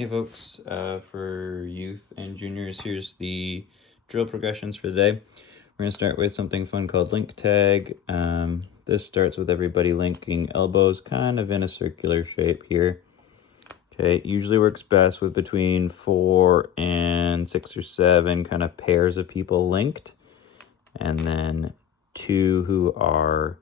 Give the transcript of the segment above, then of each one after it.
Hey folks, for youth and juniors, here's the drill progressions for today. We're going to start with something fun called link tag. This starts with everybody linking elbows kind of in a circular shape here. Okay, it usually works best with between 4 and 6 or 7 kind of pairs of people linked. And then 2 who are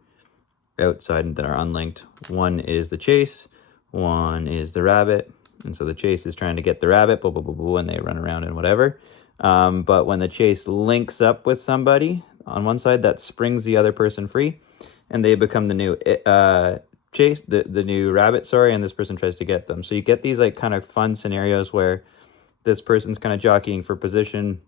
outside and that are unlinked. One is the chase, one is the rabbit. And so the chase is trying to get the rabbit, boo, boo, boo, boo, and they run around and whatever. But when the chase links up with somebody on one side, that springs the other person free, and they become the new chase, the new rabbit, sorry, and this person tries to get them. So you get these like kind of fun scenarios where this person's kind of jockeying for position.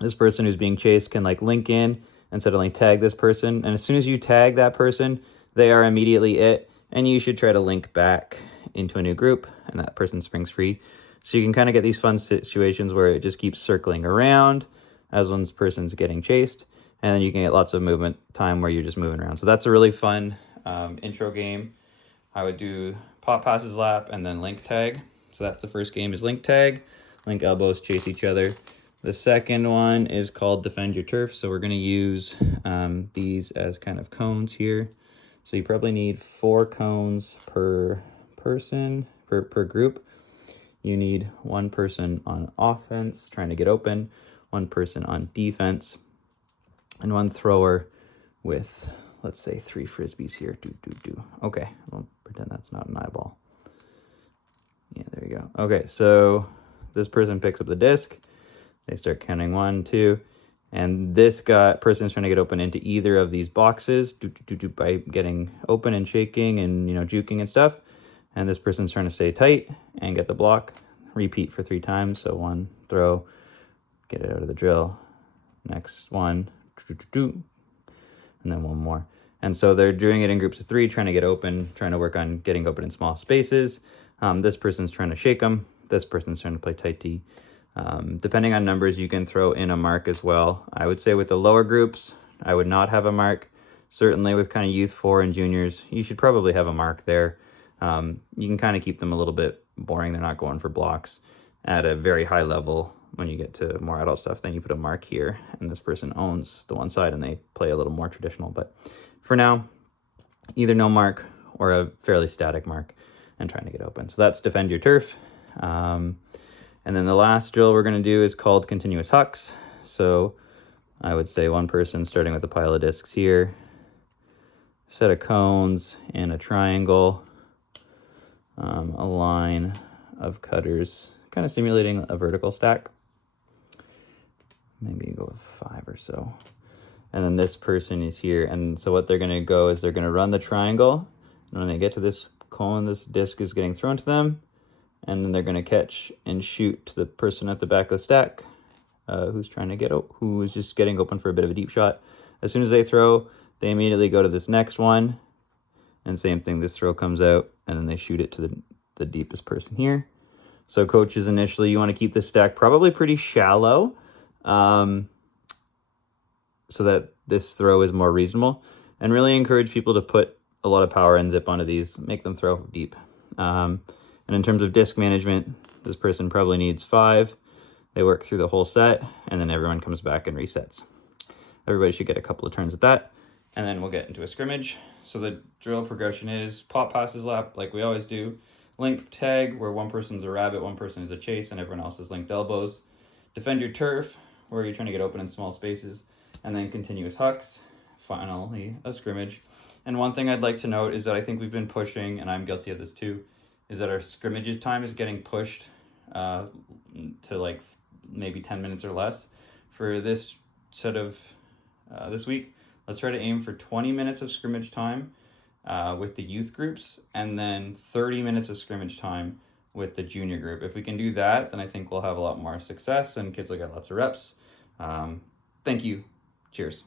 This person who's being chased can like link in and suddenly tag this person. And as soon as you tag that person, they are immediately it, and you should try to link back into a new group, and that person springs free. So you can kind of get these fun situations where it just keeps circling around as one person's getting chased, and then you can get lots of movement time where you're just moving around. So that's a really fun intro game. I would do pop passes lap and then link tag. So that's the first game is link tag. Link elbows, chase each other. The second one is called defend your turf. So we're going to use these as kind of cones here. So you probably need 4 cones per person, per group. You need 1 person on offense trying to get open, 1 person on defense, and 1 thrower with, let's say, 3 frisbees here. Okay, I'll pretend that's not an eyeball. Yeah, there you go. Okay, so this person picks up the disc. They start counting 1, 2, and this person is trying to get open into either of these boxes by getting open and shaking and juking and stuff. And this person's trying to stay tight and get the block. Repeat for 3 times. So 1, throw, get it out of the drill. Next one, and then 1 more. And so they're doing it in groups of 3, trying to get open, trying to work on getting open in small spaces. This person's trying to shake them. This person's trying to play tight D. Depending on numbers, you can throw in a mark as well. I would say with the lower groups, I would not have a mark. Certainly with kind of youth 4 and juniors, you should probably have a mark there. You can kind of keep them a little bit boring. They're not going for blocks. At a very high level, when you get to more adult stuff, then you put a mark here, and this person owns the one side and they play a little more traditional. But for now, either no mark or a fairly static mark and trying to get open. So that's defend your turf. And then the last drill we're going to do is called continuous hucks. So I would say 1 person starting with a pile of discs here, set of cones and a triangle, a line of cutters, kind of simulating a vertical stack. Maybe go with 5 or so. And then this person is here. And so what they're going to go is they're going to run the triangle. And when they get to this cone, this disc is getting thrown to them. And then they're going to catch and shoot to the person at the back of the stack who's trying to who is just getting open for a bit of a deep shot. As soon as they throw, they immediately go to this next one. And same thing, this throw comes out, and then they shoot it to the deepest person here. So coaches, initially, you want to keep this stack probably pretty shallow so that this throw is more reasonable. And really encourage people to put a lot of power and zip onto these, make them throw deep. And in terms of disc management, this person probably needs 5. They work through the whole set, and then everyone comes back and resets. Everybody should get a couple of turns at that, and then we'll get into a scrimmage. So the drill progression is pop passes lap, like we always do. Link tag, where 1 person's a rabbit, 1 person is a chase, and everyone else is linked elbows. Defend your turf, where you're trying to get open in small spaces. And then continuous hucks, finally a scrimmage. And one thing I'd like to note is that I think we've been pushing, and I'm guilty of this too, is that our scrimmages time is getting pushed to like maybe 10 minutes or less. For this set of this week, let's try to aim for 20 minutes of scrimmage time with the youth groups, and then 30 minutes of scrimmage time with the junior group. If we can do that, then I think we'll have a lot more success and kids will get lots of reps. Thank you. Cheers.